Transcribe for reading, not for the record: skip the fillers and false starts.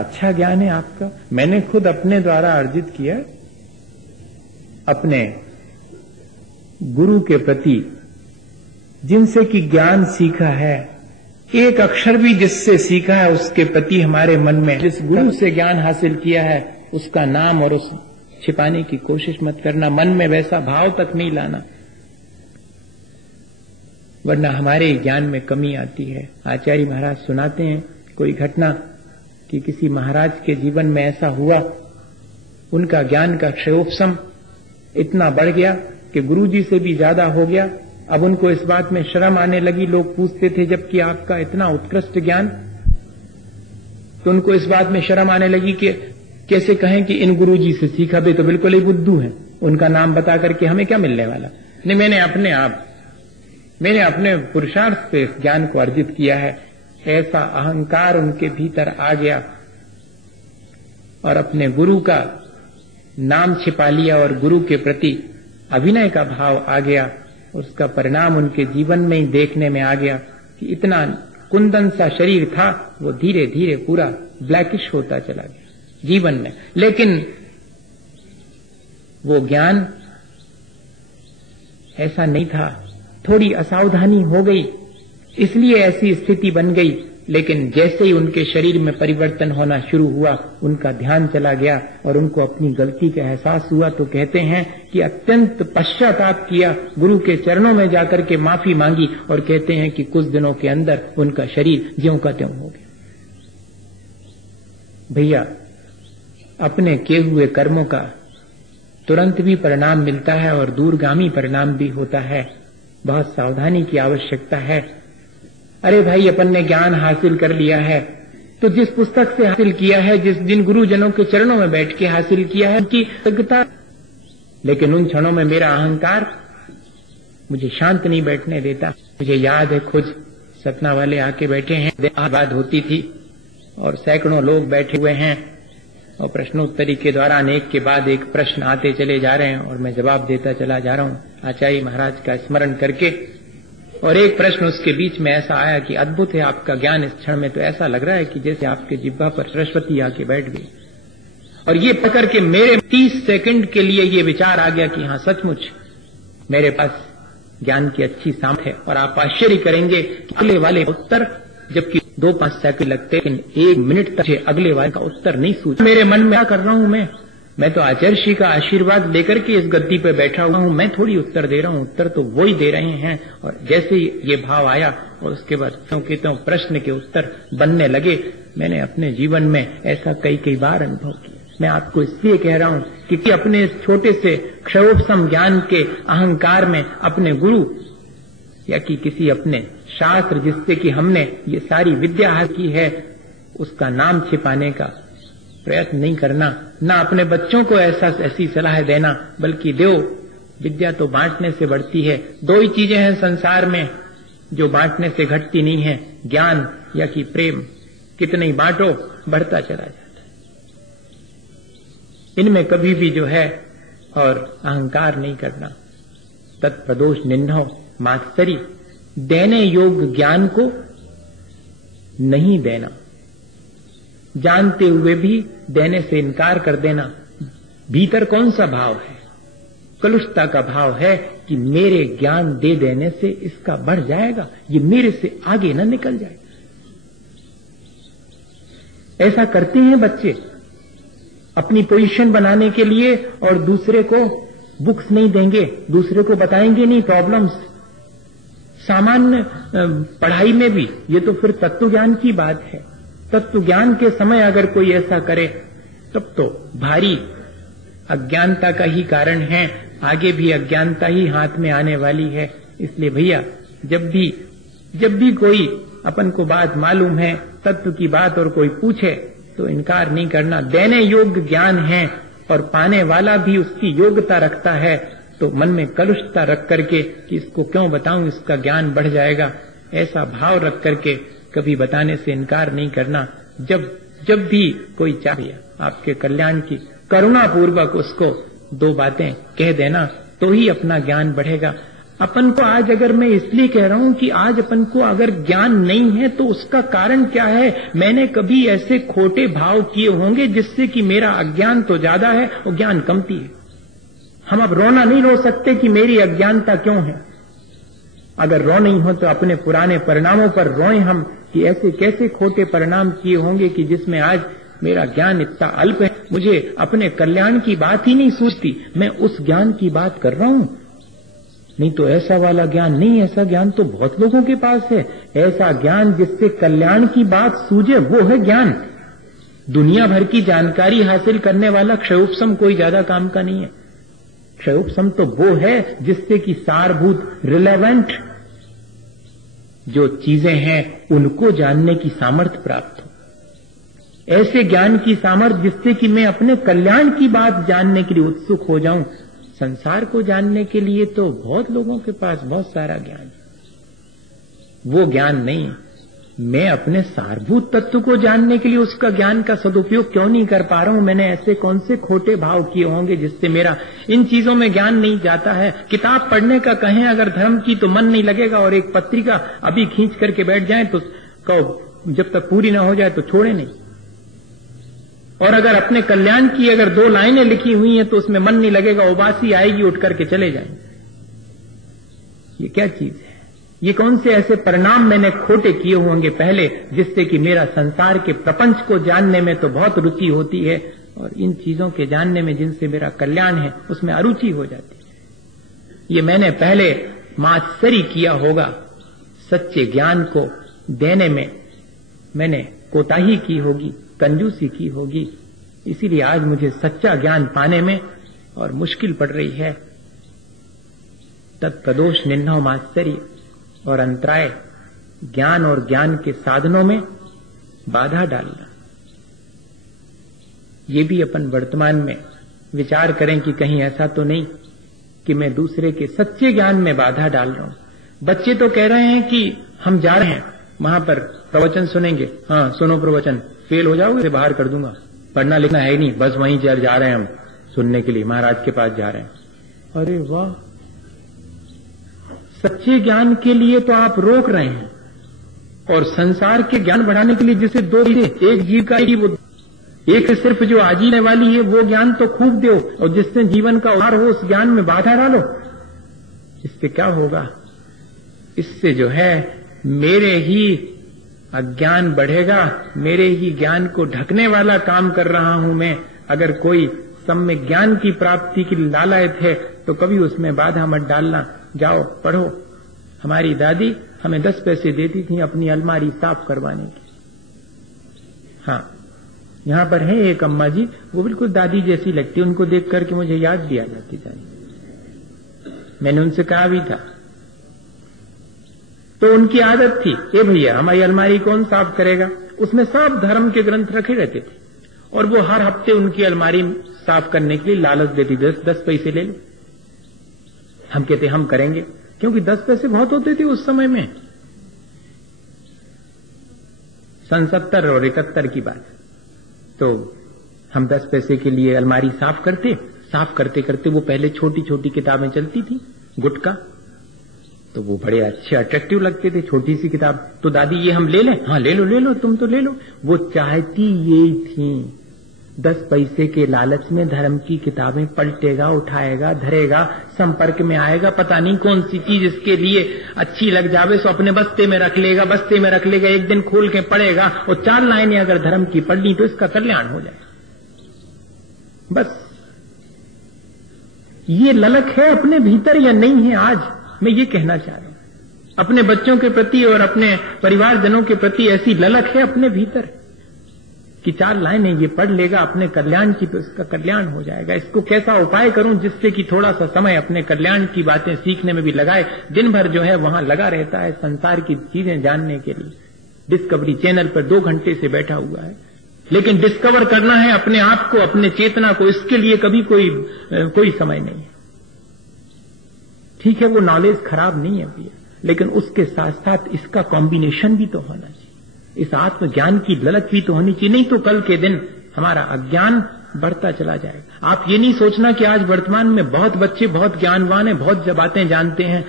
अच्छा ज्ञान है आपका। मैंने खुद अपने द्वारा अर्जित किया, अपने गुरु के प्रति जिनसे कि ज्ञान सीखा है, एक अक्षर भी जिससे सीखा है उसके प्रति हमारे मन में, जिस गुरु से ज्ञान हासिल किया है उसका नाम और उस छिपाने की कोशिश मत करना, मन में वैसा भाव तक नहीं लाना, वरना हमारे ज्ञान में कमी आती है। आचार्य महाराज सुनाते हैं कोई घटना कि किसी महाराज के जीवन में ऐसा हुआ, उनका ज्ञान का क्षयोपशम इतना बढ़ गया कि गुरुजी से भी ज्यादा हो गया। अब उनको इस बात में शर्म आने लगी, लोग पूछते थे जबकि आपका इतना उत्कृष्ट ज्ञान, तो उनको इस बात में शर्म आने लगी कि कैसे कहें कि इन गुरुजी से सीखा, भी तो बिल्कुल ही बुद्धू है, उनका नाम बता करके हमें क्या मिलने वाला। नहीं, मैंने अपने पुरुषार्थ से ज्ञान को अर्जित किया है। ऐसा अहंकार उनके भीतर आ गया और अपने गुरु का नाम छिपा लिया और गुरु के प्रति अभिनय का भाव आ गया। उसका परिणाम उनके जीवन में ही देखने में आ गया कि इतना कुंदन सा शरीर था, वो धीरे धीरे पूरा ब्लैकिश होता चला गया जीवन में। लेकिन वो ज्ञान ऐसा नहीं था, थोड़ी असावधानी हो गई इसलिए ऐसी स्थिति बन गई। लेकिन जैसे ही उनके शरीर में परिवर्तन होना शुरू हुआ, उनका ध्यान चला गया और उनको अपनी गलती का एहसास हुआ, तो कहते हैं कि अत्यंत पश्चाताप किया, गुरु के चरणों में जाकर के माफी मांगी और कहते हैं कि कुछ दिनों के अंदर उनका शरीर ज्यों का त्यों हो गया। भैया, अपने किए हुए कर्मों का तुरंत भी परिणाम मिलता है और दूरगामी परिणाम भी होता है। बहुत सावधानी की आवश्यकता है। अरे भाई, अपन ने ज्ञान हासिल कर लिया है तो जिस पुस्तक से हासिल किया है, जिन गुरुजनों के चरणों में बैठ के हासिल किया है, उनकी कृतज्ञता। लेकिन उन क्षणों में मेरा अहंकार मुझे शांत नहीं बैठने देता। मुझे याद है खुद सतना वाले आके बैठे हैं, बात होती थी और सैकड़ों लोग बैठे हुए हैं और प्रश्नोत्तरी के दौरान एक के बाद एक प्रश्न आते चले जा रहे हैं और मैं जवाब देता चला जा रहा हूं आचार्य महाराज का स्मरण करके। और एक प्रश्न उसके बीच में ऐसा आया कि अद्भुत है आपका ज्ञान, इस क्षण में तो ऐसा लग रहा है कि जैसे आपके जिह्वा पर सरस्वती आके बैठ गई। और ये पकड़ के मेरे 30 सेकंड के लिए ये विचार आ गया कि हाँ, सचमुच मेरे पास ज्ञान की अच्छी सामर्थ है। और आप आश्चर्य करेंगे कि अगले वाले उत्तर, जबकि 2-5 सेकंड लगते, लेकिन 1 मिनट तक अगले वाले का उत्तर नहीं सूझा। मेरे मन में क्या कर रहा हूं मैं तो आचार्य श्री का आशीर्वाद लेकर के इस गद्दी पे बैठा हुआ हूं, मैं थोड़ी उत्तर दे रहा हूं, उत्तर तो वो ही दे रहे हैं। और जैसे ही ये भाव आया और उसके बाद कहते हूं प्रश्न के उत्तर बनने लगे। मैंने अपने जीवन में ऐसा कई बार अनुभव किया। मैं आपको इसलिए कह रहा हूं कि अपने छोटे से क्षयोपशम ज्ञान के अहंकार में अपने गुरु या कि किसी अपने शास्त्र जिससे कि हमने ये सारी विद्या हासिल की है, उसका नाम छिपाने का प्रयत्न नहीं करना, ना अपने बच्चों को ऐसी सलाह देना, बल्कि दो, विद्या तो बांटने से बढ़ती है। 2 ही चीजें हैं संसार में जो बांटने से घटती नहीं है, ज्ञान या कि प्रेम। कितने ही बांटो बढ़ता चला जाता है। इनमें कभी भी जो है और अहंकार नहीं करना। तत्प्रदोष निन्नो मात्सरी, देने योग्य ज्ञान को नहीं देना, जानते हुए भी देने से इनकार कर देना। भीतर कौन सा भाव है? कलुषता का भाव है कि मेरे ज्ञान दे देने से इसका बढ़ जाएगा, ये मेरे से आगे न निकल जाएगा। ऐसा करते हैं बच्चे अपनी पोजीशन बनाने के लिए, और दूसरे को बुक्स नहीं देंगे, दूसरे को बताएंगे नहीं प्रॉब्लम्स। सामान्य पढ़ाई में भी ये तो फिर तत्व ज्ञान की बात है। तत्व ज्ञान के समय अगर कोई ऐसा करे तब तो भारी अज्ञानता का ही कारण है, आगे भी अज्ञानता ही हाथ में आने वाली है। इसलिए भैया, जब भी कोई अपन को बात मालूम है, तत्व की बात, और कोई पूछे तो इनकार नहीं करना। देने योग्य ज्ञान है और पाने वाला भी उसकी योग्यता रखता है, तो मन में कलुषता रख करके कि इसको क्यों बताऊं, इसका ज्ञान बढ़ जाएगा, ऐसा भाव रख करके कभी बताने से इनकार नहीं करना। जब भी कोई चाहे आपके कल्याण की, करुणा पूर्वक उसको 2 बातें कह देना, तो ही अपना ज्ञान बढ़ेगा। अपन को आज अगर मैं इसलिए कह रहा हूं कि आज अपन को अगर ज्ञान नहीं है तो उसका कारण क्या है? मैंने कभी ऐसे खोटे भाव किए होंगे जिससे कि मेरा अज्ञान तो ज्यादा है और ज्ञान कमती है। हम अब रोना नहीं रो सकते कि मेरी अज्ञानता क्यों है। अगर रो नहीं हो तो अपने पुराने परिणामों पर रोएं हम कि ऐसे कैसे खोटे परिणाम किए होंगे कि जिसमें आज मेरा ज्ञान इतना अल्प है। मुझे अपने कल्याण की बात ही नहीं सूझती, मैं उस ज्ञान की बात कर रहा हूं। नहीं तो ऐसा वाला ज्ञान नहीं, ऐसा ज्ञान तो बहुत लोगों के पास है। ऐसा ज्ञान जिससे कल्याण की बात सूझे वो है ज्ञान। दुनिया भर की जानकारी हासिल करने वाला क्षयोपशम कोई ज्यादा काम का नहीं है। क्षयोपशम तो वो है जिससे कि सारभूत रिलेवेंट जो चीजें हैं उनको जानने की सामर्थ्य प्राप्त हो। ऐसे ज्ञान की सामर्थ्य जिससे कि मैं अपने कल्याण की बात जानने के लिए उत्सुक हो जाऊं। संसार को जानने के लिए तो बहुत लोगों के पास बहुत सारा ज्ञान है, वो ज्ञान नहीं। मैं अपने सारभूत तत्व को जानने के लिए उसका ज्ञान का सदुपयोग क्यों नहीं कर पा रहा हूं? मैंने ऐसे कौन से खोटे भाव किए होंगे जिससे मेरा इन चीजों में ज्ञान नहीं जाता है? किताब पढ़ने का कहें अगर धर्म की तो मन नहीं लगेगा, और एक पत्रिका अभी खींच करके बैठ जाए तो कहो जब तक पूरी ना हो जाए तो छोड़े नहीं। और अगर अपने कल्याण की अगर 2 लाइनें लिखी हुई हैं तो उसमें मन नहीं लगेगा, उबासी आएगी, उठ करके चले जाएंगे। ये क्या चीज है? ये कौन से ऐसे परिणाम मैंने खोटे किए होंगे पहले जिससे कि मेरा संसार के प्रपंच को जानने में तो बहुत रुचि होती है और इन चीजों के जानने में जिनसे मेरा कल्याण है उसमें अरुचि हो जाती है। ये मैंने पहले मात्सरी किया होगा, सच्चे ज्ञान को देने में मैंने कोताही की होगी, कंजूसी की होगी। इसीलिए आज मुझे सच्चा ज्ञान पाने में और मुश्किल पड़ रही है। तत्प्रदोष निन्नव मात्सर्य और अंतराय ज्ञान और ज्ञान के साधनों में बाधा डालना। ये भी अपन वर्तमान में विचार करें कि कहीं ऐसा तो नहीं कि मैं दूसरे के सच्चे ज्ञान में बाधा डाल रहा हूं। बच्चे तो कह रहे हैं कि हम जा रहे हैं वहां पर प्रवचन सुनेंगे। हाँ सुनो प्रवचन, फेल हो जाओगे तो बाहर कर दूंगा, पढ़ना लिखना है नहीं, बस वहीं जा रहे हैं हम सुनने के लिए, महाराज के पास जा रहे हैं। अरे वाह, सच्चे ज्ञान के लिए तो आप रोक रहे हैं और संसार के ज्ञान बढ़ाने के लिए जिसे 2 चीजें, एक जीव का वो एक सिर्फ जो आजीने वाली है वो ज्ञान तो खूब दो और जिससे जीवन का उद्धार हो उस ज्ञान में बाधा डालो। इससे क्या होगा? इससे जो है मेरे ही अज्ञान बढ़ेगा, मेरे ही ज्ञान को ढकने वाला काम कर रहा हूं मैं। अगर कोई सम्यक ज्ञान की प्राप्ति की लालयत है तो कभी उसमें बाधा मत डालना। जाओ पढ़ो। हमारी दादी हमें 10 पैसे देती थी अपनी अलमारी साफ करवाने की। हाँ, यहां पर है एक अम्मा जी, वो बिल्कुल दादी जैसी लगती, उनको देख करके मुझे याद भी आ जाती दादी। मैंने उनसे कहा भी था, तो उनकी आदत थी, ए भैया हमारी अलमारी कौन साफ करेगा? उसमें सब धर्म के ग्रंथ रखे रहते थे और वो हर हफ्ते उनकी अलमारी साफ करने के लिए लालच देती, 10 पैसे ले लो। हम कहते हम करेंगे, क्योंकि 10 पैसे बहुत होते थे उस समय में। 70 और 71 की बात। तो हम 10 पैसे के लिए अलमारी साफ करते करते वो पहले छोटी छोटी किताबें चलती थी गुटका, तो वो बड़े अच्छे अट्रैक्टिव लगते थे, छोटी सी किताब। तो दादी ये हम ले लें? हाँ ले लो तुम तो ले लो। वो चाहती ये थी 10 पैसे के लालच में धर्म की किताबें पलटेगा, उठाएगा, धरेगा, संपर्क में आएगा, पता नहीं कौन सी चीज इसके लिए अच्छी लग जावे सो अपने बस्ते में रख लेगा, एक दिन खोल के पढ़ेगा और 4 लाइनें अगर धर्म की पढ़ ली तो इसका कल्याण हो जाए। बस ये ललक है अपने भीतर या नहीं है? आज मैं ये कहना चाह रहा हूं, अपने बच्चों के प्रति और अपने परिवारजनों के प्रति ऐसी ललक है अपने भीतर कि 4 लाइनें ये पढ़ लेगा अपने कल्याण की तो इसका कल्याण हो जाएगा। इसको कैसा उपाय करूं जिससे कि थोड़ा सा समय अपने कल्याण की बातें सीखने में भी लगाए। दिन भर जो है वहां लगा रहता है संसार की चीजें जानने के लिए, डिस्कवरी चैनल पर 2 घंटे से बैठा हुआ है, लेकिन डिस्कवर करना है अपने आप को, अपने चेतना को, इसके लिए कभी कोई समय नहीं है। ठीक है वो नॉलेज खराब नहीं है भैया, लेकिन उसके साथ साथ इसका कॉम्बिनेशन भी तो होना चाहिए, इस आत्मज्ञान की ललक भी तो होनी चाहिए। नहीं तो कल के दिन हमारा अज्ञान बढ़ता चला जाएगा। आप ये नहीं सोचना कि आज वर्तमान में बहुत बच्चे बहुत ज्ञानवान हैं, बहुत बातें जानते हैं।